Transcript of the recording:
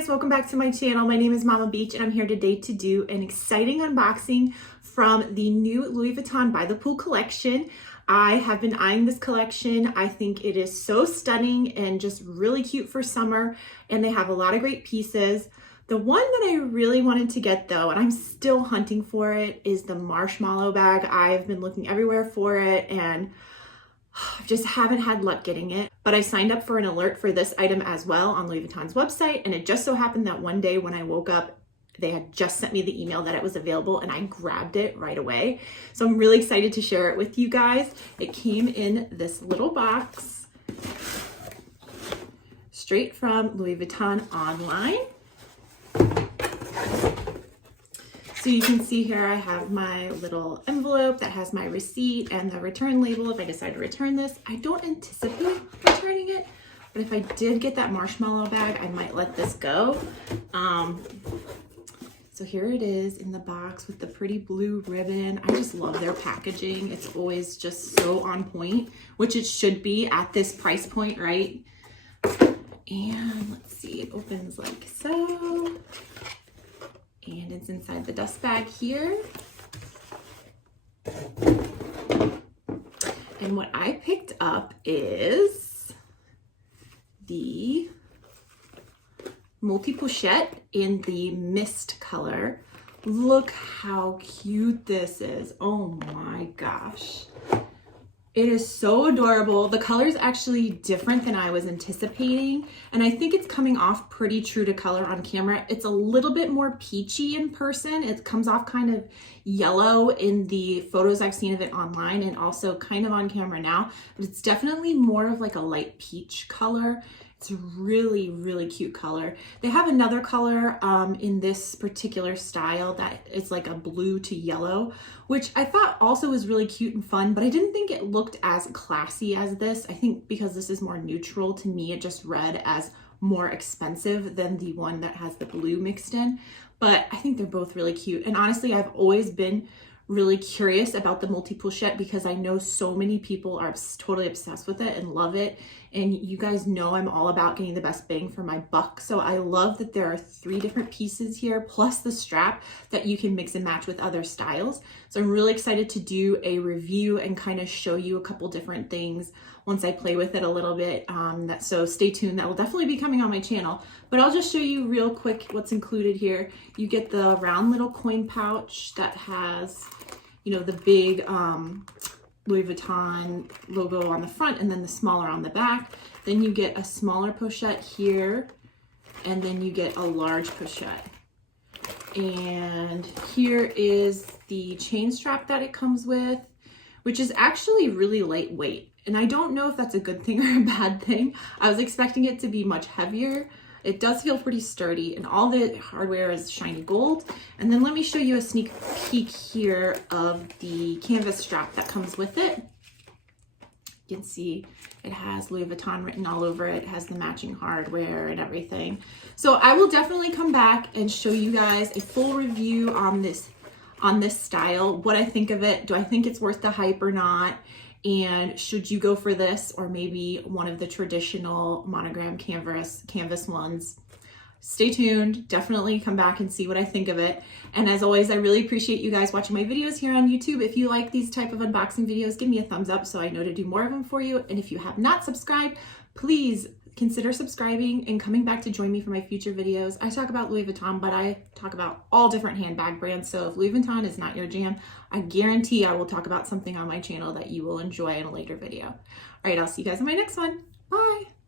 guys, welcome back to my channel. My name is Mama Beach and I'm here today to do an exciting unboxing from the new Louis Vuitton by the Pool collection. I have been eyeing this collection. I think it is so stunning and just really cute for summer, and they have a lot of great pieces. The one that I really wanted to get though, and I'm still hunting for it, is the Marshmallow Bag. I've been looking everywhere for it and I just haven't had luck getting it, but I signed up for an alert for this item as well on Louis Vuitton's website, and it just so happened that one day when I woke up, they had just sent me the email that it was available and I grabbed it right away. So I'm really excited to share it with you guys. It came in this little box straight from Louis Vuitton online. So you can see here I have my little envelope that has my receipt and the return label if I decide to return this. I don't anticipate returning it, but if I did get that marshmallow bag, I might let this go. So here it is in the box with the pretty blue ribbon. I just love their packaging. It's always just so on point, which it should be at this price point, right? And let's see, it opens like so. And it's inside the dust bag here. And what I picked up is the multi-pochette in the mist color. Look how cute this is. Oh my gosh. It is so adorable. The color is actually different than I was anticipating, and I think it's coming off pretty true to color on camera. It's a little bit more peachy in person. It comes off kind of yellow in the photos I've seen of it online and also kind of on camera now, but it's definitely more of like a light peach color. It's a really, really cute color. They have another color in this particular style that is like a blue to yellow, which I thought also was really cute and fun, but I didn't think it looked as classy as this. I think because this is more neutral, to me it just read as more expensive than the one that has the blue mixed in. But I think they're both really cute. And honestly, I've always been really curious about the multi-pochette because I know so many people are totally obsessed with it and love it. And you guys know I'm all about getting the best bang for my buck. So I love that there are 3 different pieces here, plus the strap that you can mix and match with other styles. So I'm really excited to do a review and kind of show you a couple different things once I play with it a little bit. So stay tuned, that will definitely be coming on my channel. But I'll just show you real quick what's included here. You get the round little coin pouch that has, you know, the big Louis Vuitton logo on the front and then the smaller on the back. Then you get a smaller pochette here, and then you get a large pochette. And here is the chain strap that it comes with, which is actually really lightweight. And I don't know if that's a good thing or a bad thing. I was expecting it to be much heavier. It does feel pretty sturdy, and all the hardware is shiny gold. And then let me show you a sneak peek here of the canvas strap that comes with it. You can see it has Louis Vuitton written all over it. It has the matching hardware and everything. So I will definitely come back and show you guys a full review on this style, what I think of it. Do I think it's worth the hype or not? And should you go for this or maybe one of the traditional monogram canvas ones? Stay tuned. Definitely come back and see what I think of it. And as always, I really appreciate you guys watching my videos here on YouTube. If you like these type of unboxing videos, give me a thumbs up so I know to do more of them for you. And if you have not subscribed, please consider subscribing and coming back to join me for my future videos. I talk about Louis Vuitton, but I talk about all different handbag brands. So if Louis Vuitton is not your jam, I guarantee I will talk about something on my channel that you will enjoy in a later video. All right, I'll see you guys in my next one. Bye.